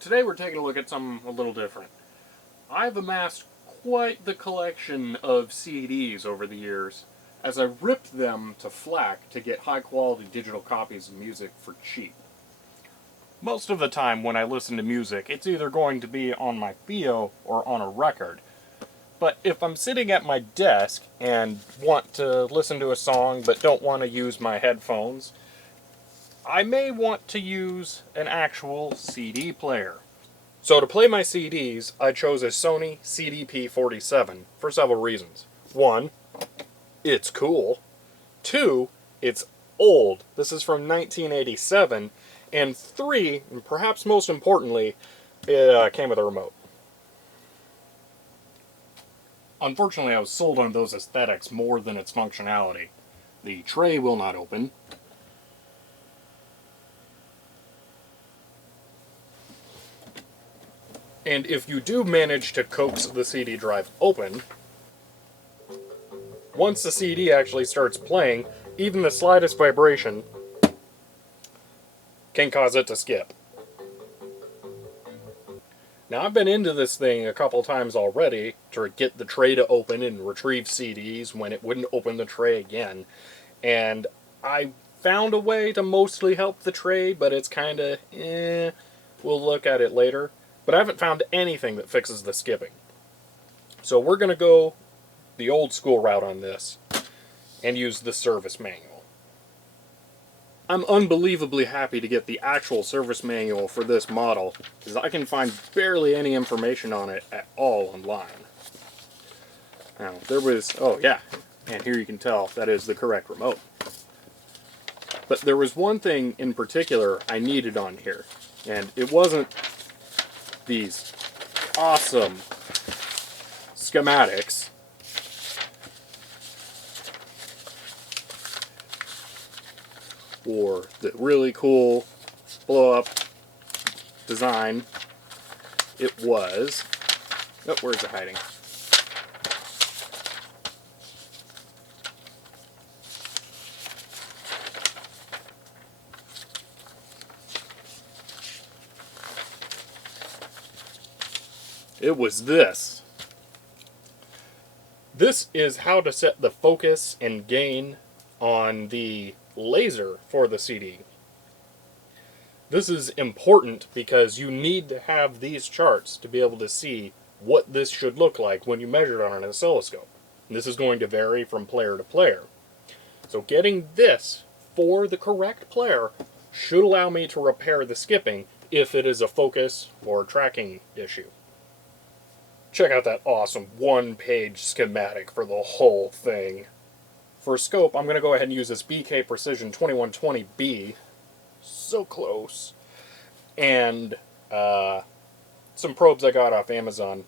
Today we're taking a look at something a little different. I've amassed quite the collection of CDs over the years, as I ripped them to FLAC to get high quality digital copies of music for cheap. Most of the time when I listen to music, it's either going to be on my Theo or on a record. But if I'm sitting at my desk and want to listen to a song but don't want to use my headphones, I may want to use an actual CD player. So to play my CDs, I chose a Sony CDP-47 for several reasons. One, it's cool. Two, it's old. This is from 1987. And three, and perhaps most importantly, it came with a remote. Unfortunately, I was sold on those aesthetics more than its functionality. The tray will not open. And if you do manage to coax the CD drive open, once the CD actually starts playing, even the slightest vibration can cause it to skip. Now, I've been into this thing a couple times already to get the tray to open and retrieve CDs when it wouldn't open the tray again. And I found a way to mostly help the tray, but it's kind of, we'll look at it later. But I haven't found anything that fixes the skipping. So we're going to go the old school route on this and use the service manual. I'm unbelievably happy to get the actual service manual for this model, because I can find barely any information on it at all online. Now, there was, oh yeah, and here you can tell that is the correct remote. But there was one thing in particular I needed on here, and it wasn't these awesome schematics. Or the really cool blow-up design. It was... oh, where's it hiding? It was this. This is how to set the focus and gain on the laser for the CD. This is important because you need to have these charts to be able to see what this should look like when you measure it on an oscilloscope. And this is going to vary from player to player. So getting this for the correct player should allow me to repair the skipping if it is a focus or tracking issue. Check out that awesome one-page schematic for the whole thing. For scope, I'm going to go ahead and use this BK Precision 2120B. So close. And some probes I got off Amazon.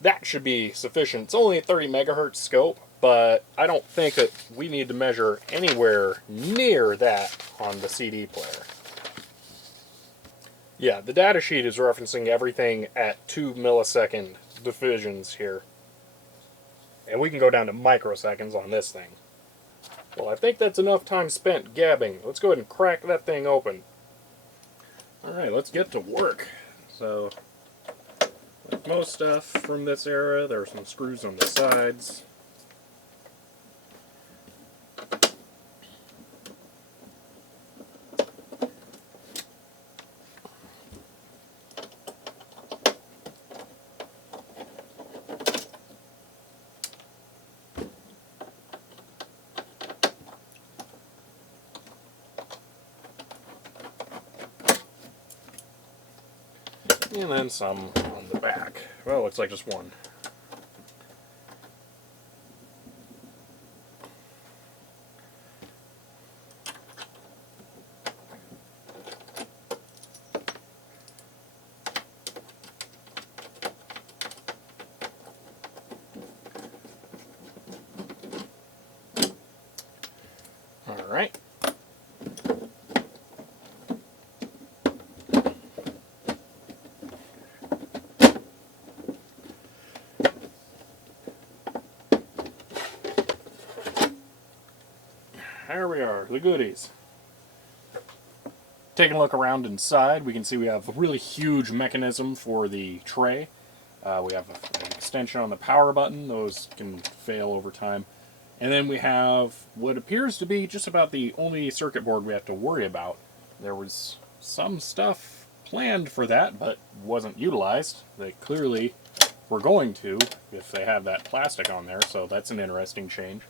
That should be sufficient. It's only a 30 megahertz scope, but I don't think that we need to measure anywhere near that on the CD player. Yeah, the data sheet is referencing everything at 2 millisecond divisions here. And we can go down to microseconds on this thing. Well, I think that's enough time spent gabbing. Let's go ahead and crack that thing open. Alright, let's get to work. So, like most stuff from this era, there are some screws on the sides. And then some on the back. Well, looks like just one. All right. There we are, the goodies. Taking a look around inside, we can see we have a really huge mechanism for the tray. We have an extension on the power button. Those can fail over time. And then we have what appears to be just about the only circuit board we have to worry about. There was some stuff planned for that, but wasn't utilized. They clearly were going to if they had that plastic on there, so that's an interesting change.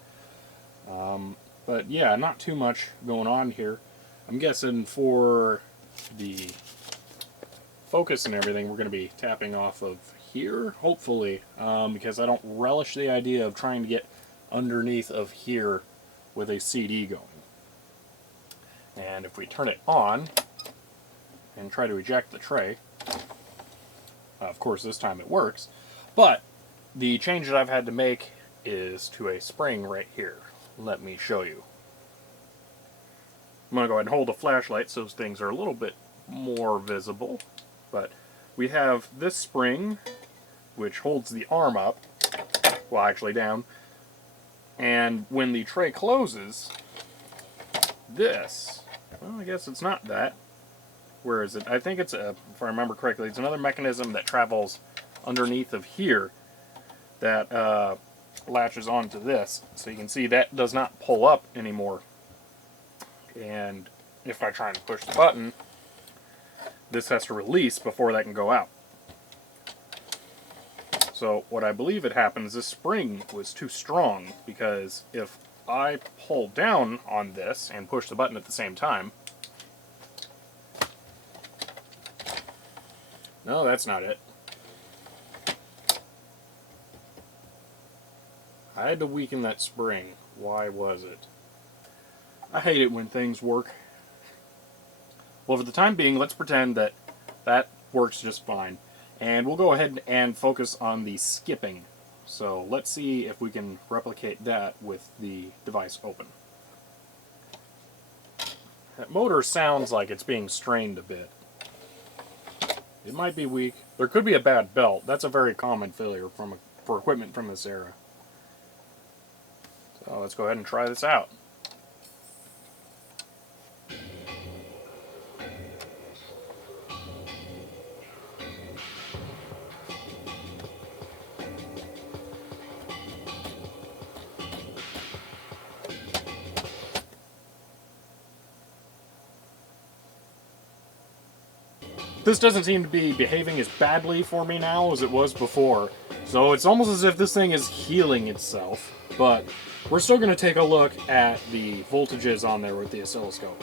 But yeah, not too much going on here. I'm guessing for the focus and everything, we're going to be tapping off of here, hopefully, because I don't relish the idea of trying to get underneath of here with a CD going. And if we turn it on and try to eject the tray, of course this time it works, but the change that I've had to make is to a spring right here. Let me show you. I'm going to go ahead and hold a flashlight so things are a little bit more visible. But we have this spring, which holds the arm up, well actually down, and when the tray closes, this, well I guess it's not that. Where is it? I think it's, if I remember correctly, it's another mechanism that travels underneath of here that latches onto this. So you can see that does not pull up anymore. And if I try and push the button, this has to release before that can go out. So what I believe had happened is this spring was too strong, because if I pull down on this and push the button at the same time, no, that's not it. I had to weaken that spring. Why was it? I hate it when things work. Well, for the time being, let's pretend that that works just fine. And we'll go ahead and focus on the skipping. So let's see if we can replicate that with the device open. That motor sounds like it's being strained a bit. It might be weak. There could be a bad belt. That's a very common failure for equipment from this era. So let's go ahead and try this out. This doesn't seem to be behaving as badly for me now as it was before, so it's almost as if this thing is healing itself, but we're still going to take a look at the voltages on there with the oscilloscope.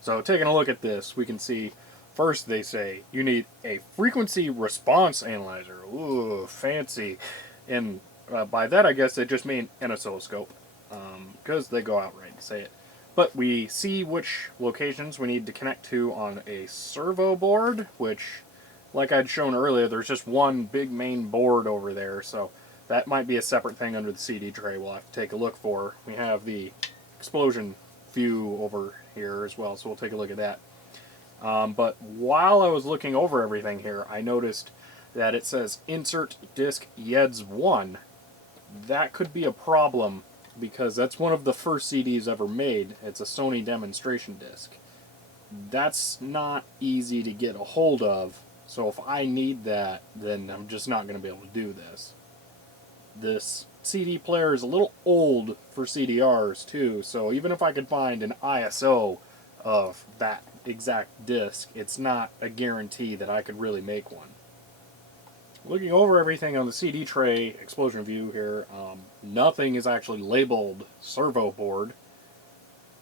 So taking a look at this, we can see, first they say you need a frequency response analyzer. Ooh, fancy. And by that I guess they just mean an oscilloscope, because they go outright and say it. But we see which locations we need to connect to on a servo board, which, like I'd shown earlier, there's just one big main board over there, so that might be a separate thing under the CD tray we'll have to take a look for. We have the explosion view over here as well, so we'll take a look at that. But while I was looking over everything here, I noticed that it says Insert Disc YEDS 1. That could be a problem, because that's one of the first CDs ever made. It's a Sony demonstration disc. That's not easy to get a hold of, so if I need that, then I'm just not going to be able to do this. This CD player is a little old for CDRs too, so even if I could find an ISO of that exact disc, it's not a guarantee that I could really make one. Looking over everything on the CD tray explosion view here, nothing is actually labeled servo board.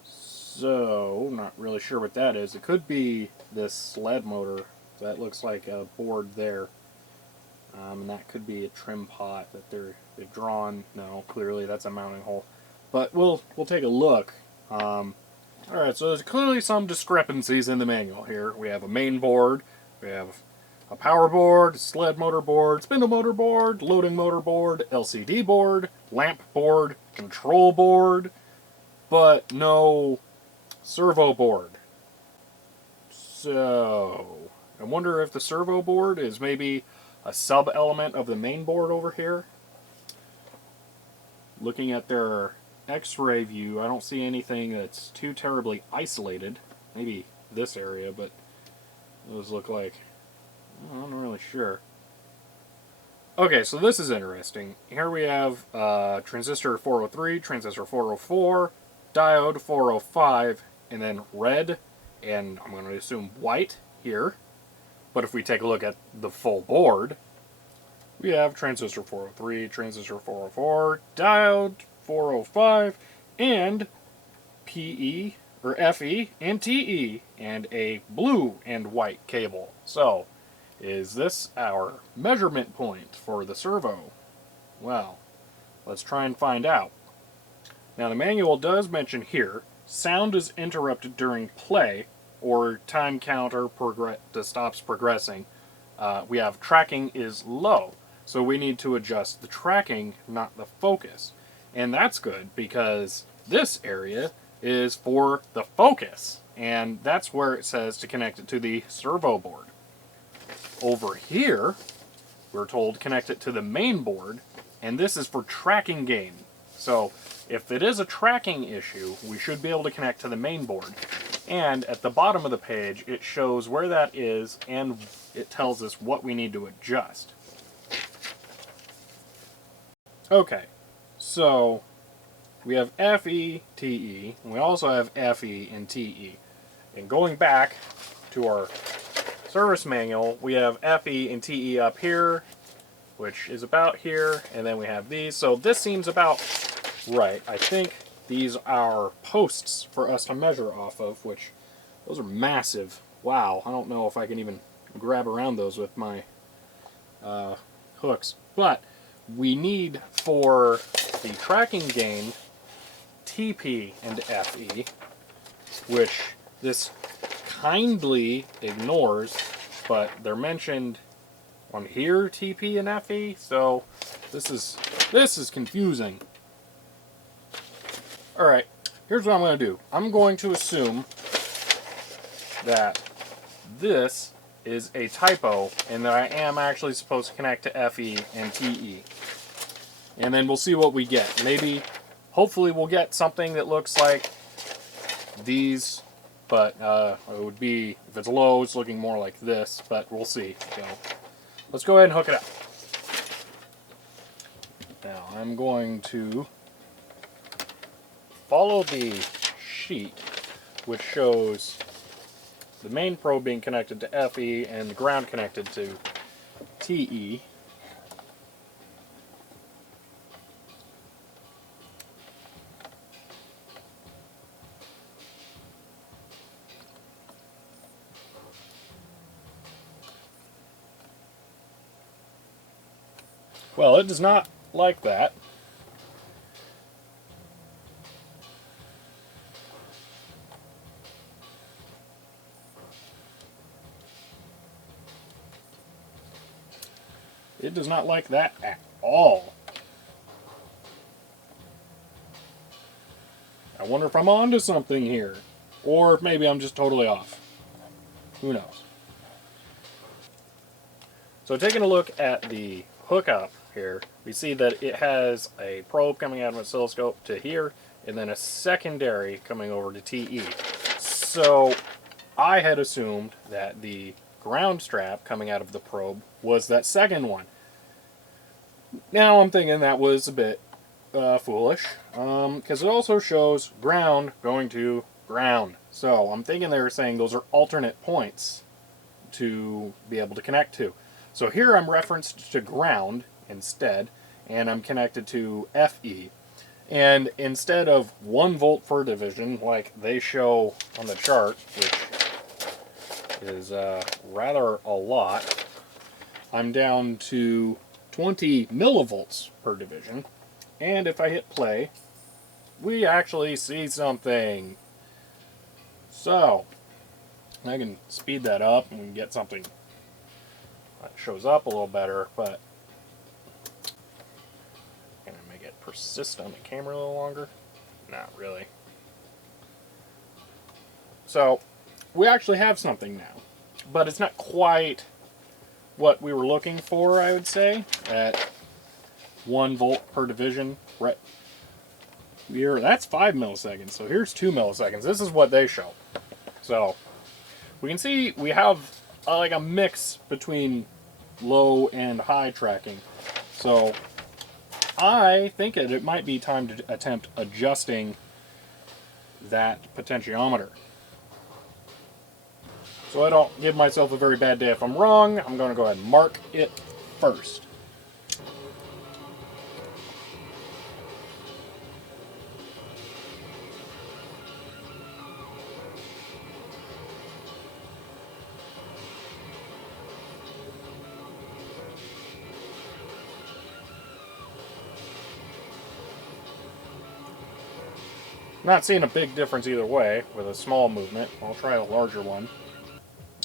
So, not really sure what that is. It could be this sled motor. That looks like a board there. And that could be a trim pot that they've drawn. No, clearly that's a mounting hole. But we'll take a look. Alright, so there's clearly some discrepancies in the manual here. We have a main board. We have a power board, sled motor board, spindle motor board, loading motor board, LCD board, lamp board, control board, but no servo board. So, I wonder if the servo board is maybe a sub-element of the main board over here. Looking at their X-ray view, I don't see anything that's too terribly isolated. Maybe this area, but those look like... I'm not really sure. Okay, so this is interesting. Here we have transistor 403, transistor 404, diode 405, and then red, and I'm going to assume white here. But if we take a look at the full board, we have transistor 403, transistor 404, diode 405, and PE, or FE, and TE, and a blue and white cable. So, is this our measurement point for the servo? Well, let's try and find out. Now the manual does mention here, sound is interrupted during play, or time counter stops progressing. We have tracking is low, so we need to adjust the tracking, not the focus. And that's good, because this area is for the focus, and that's where it says to connect it to the servo board. Over here, we're told connect it to the main board, and this is for tracking gain. So if it is a tracking issue, we should be able to connect to the main board. And at the bottom of the page, it shows where that is, and it tells us what we need to adjust. Okay, so we have FE, TE, and we also have FE and TE. And going back to our service manual, we have FE and TE up here, which is about here, and then we have these. So this seems about right. I think these are posts for us to measure off of, which those are massive. Wow, I don't know if I can even grab around those with my hooks. But we need for the tracking gain TP and FE, which this kindly ignores, but they're mentioned on here, TP and FE, so this is confusing. Alright, here's what I'm going to do. I'm going to assume that this is a typo and that I am actually supposed to connect to FE and TE. And then we'll see what we get. Maybe, hopefully we'll get something that looks like these, but it would be, if it's low, it's looking more like this, but we'll see. So let's go ahead and hook it up. Now I'm going to follow the sheet, which shows the main probe being connected to FE and the ground connected to TE. Well, it does not like that. It does not like that at all. I wonder if I'm onto something here. Or if maybe I'm just totally off. Who knows? So taking a look at the hookup here, we see that it has a probe coming out of an oscilloscope to here, and then a secondary coming over to TE. So I had assumed that the ground strap coming out of the probe was that second one. Now I'm thinking that was a bit foolish, because it also shows ground going to ground. So I'm thinking they were saying those are alternate points to be able to connect to. So here I'm referenced to ground instead, and I'm connected to FE. And instead of 1 volt per division, like they show on the chart, which is rather a lot, I'm down to 20 millivolts per division. And if I hit play, we actually see something. So I can speed that up and we can get something that shows up a little better, but can I make it persist on the camera a little longer? Not really. So we actually have something now, but it's not quite what we were looking for, I would say, at 1 volt per division. Right. That's 5 milliseconds, so here's 2 milliseconds. This is what they show. So we can see we have like a mix between low and high tracking. So I think it might be time to attempt adjusting that potentiometer. So I don't give myself a very bad day if I'm wrong, I'm going to go ahead and mark it first. Not seeing a big difference either way with a small movement. I'll try a larger one.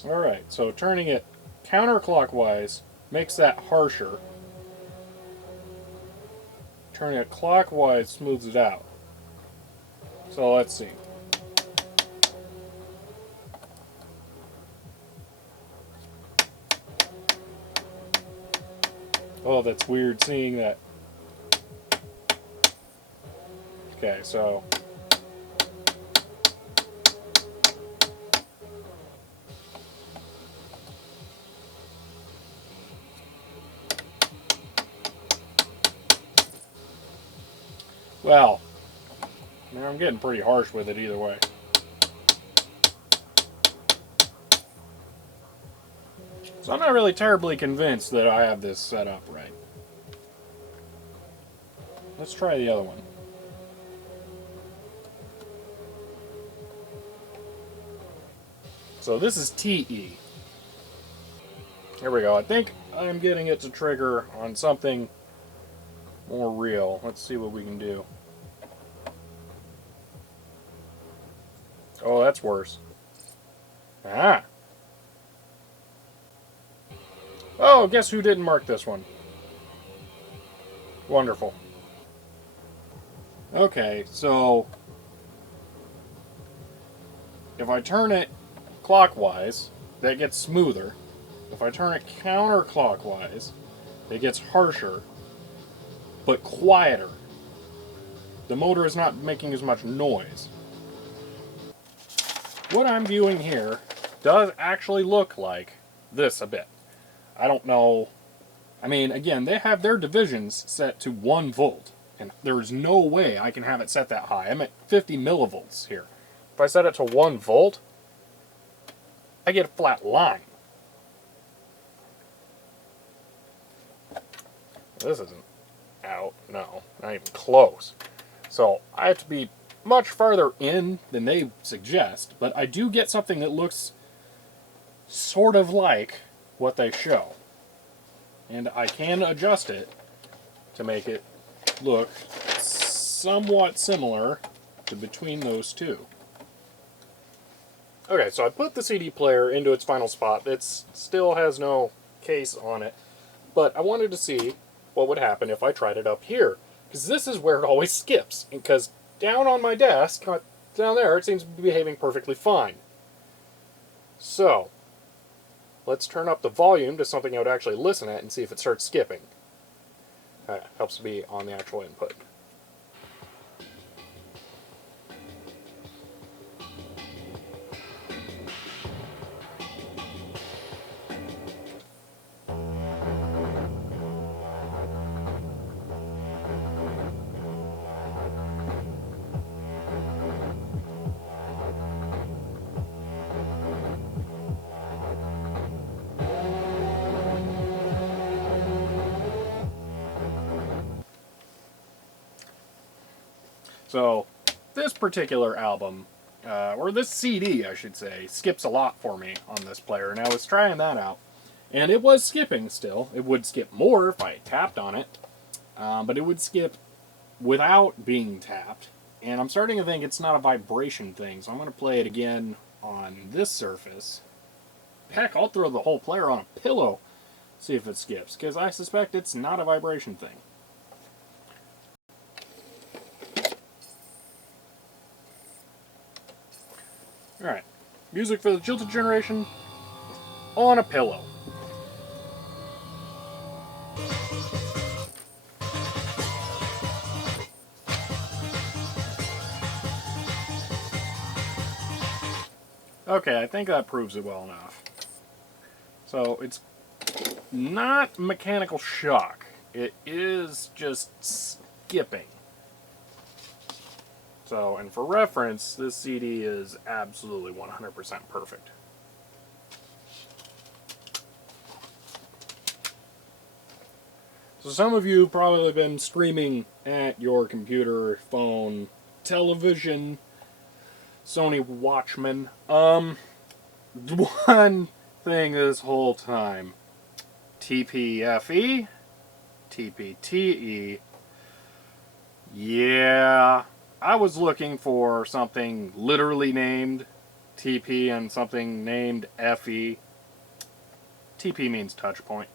Alright, so turning it counterclockwise makes that harsher. Turning it clockwise smooths it out. So let's see. Oh, that's weird seeing that. Okay, so well, I'm getting pretty harsh with it either way. So I'm not really terribly convinced that I have this set up right. Let's try the other one. So this is TE. Here we go. I think I'm getting it to trigger on something more real. Let's see what we can do. Oh, that's worse. Ah. Oh, guess who didn't mark this one? Wonderful. Okay, so if I turn it clockwise, that gets smoother. If I turn it counterclockwise, it gets harsher, but quieter. The motor is not making as much noise. What I'm viewing here does actually look like this a bit. I don't know. I mean, again, they have their divisions set to 1 volt, and there's no way I can have it set that high. I'm at 50 millivolts here. If I set it to 1 volt, I get a flat line. This isn't out. No, not even close. So I have to be much farther in than they suggest, but I do get something that looks sort of like what they show. And I can adjust it to make it look somewhat similar to between those two. Okay, so I put the CD player into its final spot. It still has no case on it, but I wanted to see what would happen if I tried it up here, because this is where it always skips, because down on my desk, down there, it seems to be behaving perfectly fine. So let's turn up the volume to something I would actually listen at and see if it starts skipping. Helps to be on the actual input. So this particular album, or this CD I should say, skips a lot for me on this player, and I was trying that out, and it was skipping still. It would skip more if I tapped on it, but it would skip without being tapped, and I'm starting to think it's not a vibration thing, so I'm going to play it again on this surface. Heck, I'll throw the whole player on a pillow, see if it skips, because I suspect it's not a vibration thing. Alright, music for the Jilted Generation on a pillow. Okay, I think that proves it well enough. So it's not mechanical shock. It is just skipping. So, and for reference, this CD is absolutely 100% perfect. So some of you have probably been streaming at your computer, phone, television, Sony Watchman. One thing this whole time. TPFE, TPTE. Yeah, I was looking for something literally named TP and something named FE. TP means touch point.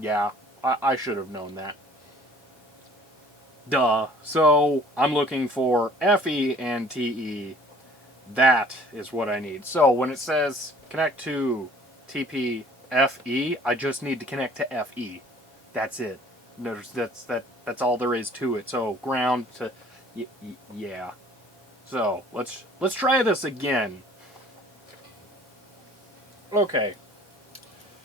Yeah, I should have known that. Duh. So I'm looking for FE and TE. That is what I need. So when it says connect to TP-FE, I just need to connect to FE. That's it. That's all there is to it. So ground to yeah. So let's try this again. Okay.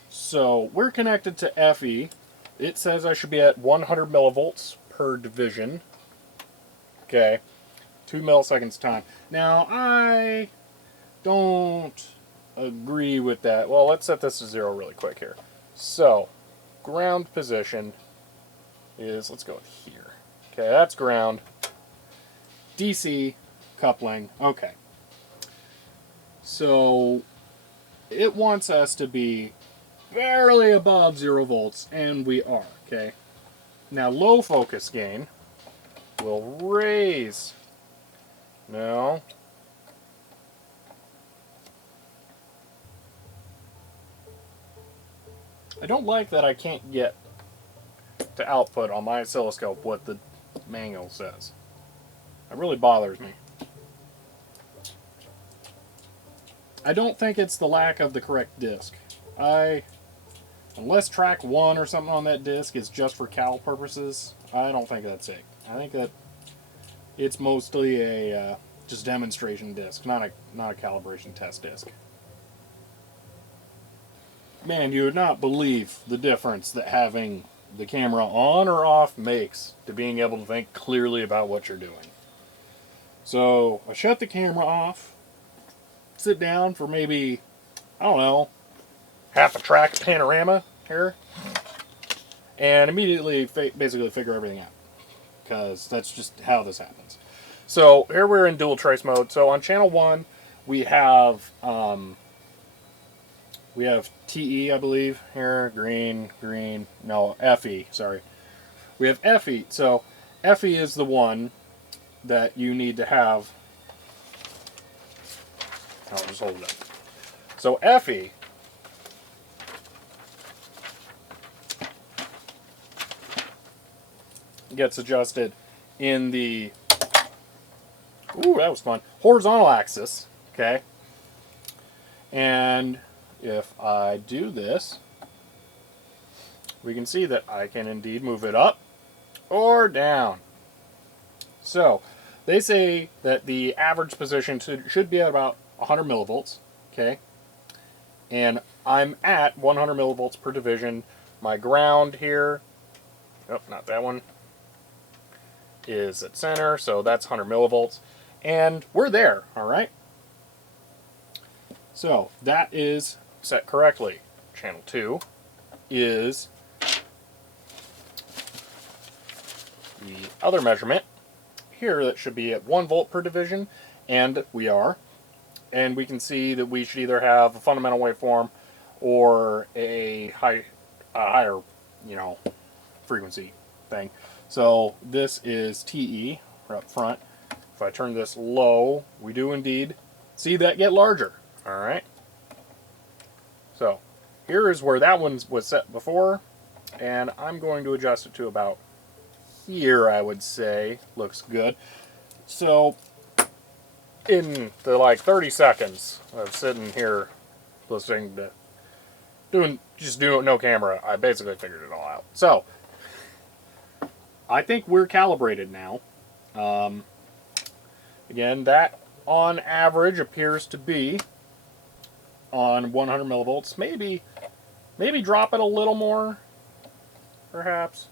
So we're connected to FE. It says I should be at 100 millivolts per division. Okay. 2 milliseconds time. Now, I don't agree with that. Well, let's set this to 0 really quick here. So, ground position is, let's go with here. Okay, that's ground. DC coupling. Okay. So, it wants us to be barely above 0 volts, and we are. Okay. Now, low focus gain will raise. No. I don't like that I can't get to output on my oscilloscope what the manual says. It really bothers me. I don't think it's the lack of the correct disc. Unless track 1 or something on that disc is just for cal purposes, I don't think that's it. I think that it's mostly a just demonstration disc, not a calibration test disc. Man, you would not believe the difference that having the camera on or off makes to being able to think clearly about what you're doing. So I shut the camera off, sit down for maybe, I don't know, half a track panorama here, and immediately basically figure everything out, because that's just how this happens. So here we're in dual trace mode. So on channel 1 we have TE, I believe, here, green, no, FE, sorry. We have FE. So FE is the one that you need to have. I'll just hold it up. So FE gets adjusted in the, ooh, that was fun, horizontal axis, okay? And if I do this, we can see that I can indeed move it up or down. So they say that the average position should be at about 100 millivolts, okay? And I'm at 100 millivolts per division. My ground here, oh, not that one, is at center, so that's 100 millivolts. And we're there, all right? So that is set correctly. Channel 2 is the other measurement here that should be at 1 volt per division, and we are. And we can see that we should either have a fundamental waveform or a higher, frequency thing. So this is TE right up front. If I turn this low, we do indeed see that get larger. All right. So here is where that one was set before, and I'm going to adjust it to about here, I would say. Looks good. So in the 30 seconds of sitting here listening to doing no camera, I basically figured it all out. So I think we're calibrated now. Again, that on average appears to be on 100 millivolts. Maybe drop it a little more, perhaps.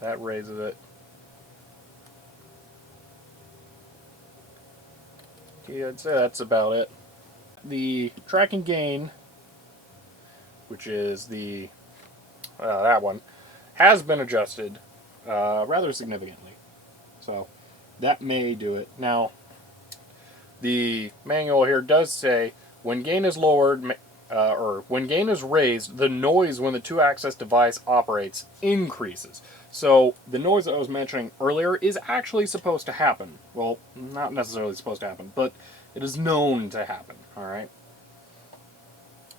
That raises it. Yeah, I'd say that's about it. The tracking gain, which is the that one, has been adjusted rather significantly. So that may do it. Now, the manual here does say when gain is lowered or when gain is raised, the noise when the two-axis device operates increases. So the noise that I was mentioning earlier is actually supposed to happen. Well, not necessarily supposed to happen, but it is known to happen. All right.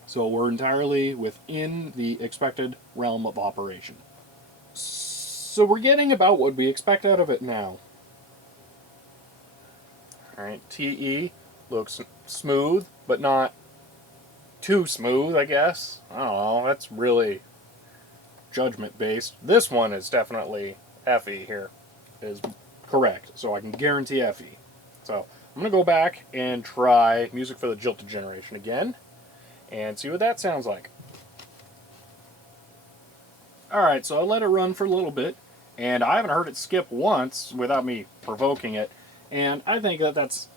So we're entirely within the expected realm of operation. So we're getting about what we expect out of it now. Alright, TE looks smooth, but not too smooth, I guess. I don't know, that's really judgment-based. This one is definitely FE here, is correct, so I can guarantee FE. So I'm going to go back and try Music for the Jilted Generation again, and see what that sounds like. Alright, so I let it run for a little bit, and I haven't heard it skip once without me provoking it, and I think that that's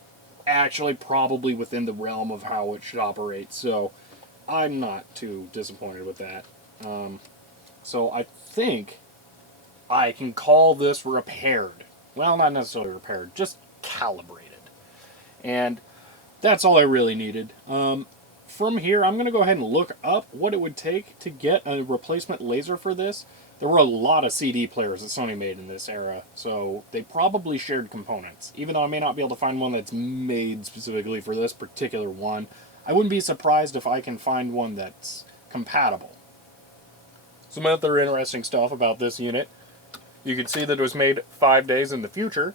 actually probably within the realm of how it should operate, so I'm not too disappointed with that. So I think I can call this repaired. Well, not necessarily repaired, just calibrated. And that's all I really needed. From here, I'm going to go ahead and look up what it would take to get a replacement laser for this. There were a lot of CD players that Sony made in this era, so they probably shared components. Even though I may not be able to find one that's made specifically for this particular one, I wouldn't be surprised if I can find one that's compatible. Some other interesting stuff about this unit. You can see that it was made 5 days in the future,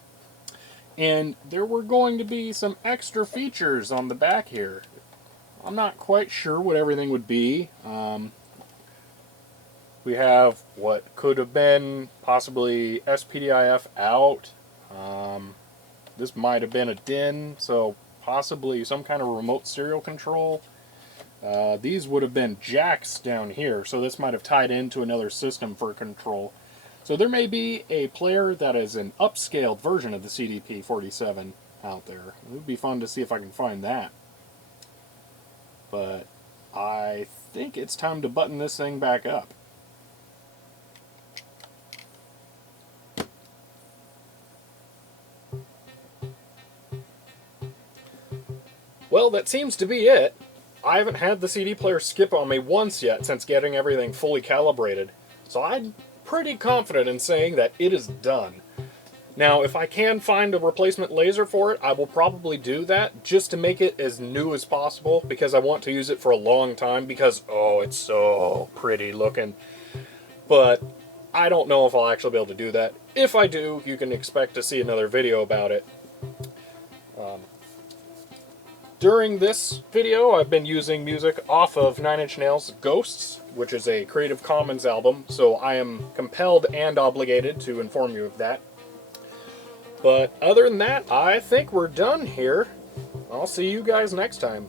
and there were going to be some extra features on the back here. I'm not quite sure what everything would be. We have what could have been possibly SPDIF out. This might have been a DIN, so possibly some kind of remote serial control. These would have been jacks down here, so this might have tied into another system for control. So there may be a player that is an upscaled version of the CDP-47 out there. It would be fun to see if I can find that. But I think it's time to button this thing back up. Well, that seems to be it. I haven't had the CD player skip on me once yet since getting everything fully calibrated, so I'm pretty confident in saying that it is done. Now, if I can find a replacement laser for it, I will probably do that just to make it as new as possible, because I want to use it for a long time, because, oh, it's so pretty looking. But I don't know if I'll actually be able to do that. If I do, you can expect to see another video about it. During this video, I've been using music off of Nine Inch Nails' Ghosts, which is a Creative Commons album, so I am compelled and obligated to inform you of that. But other than that, I think we're done here. I'll see you guys next time.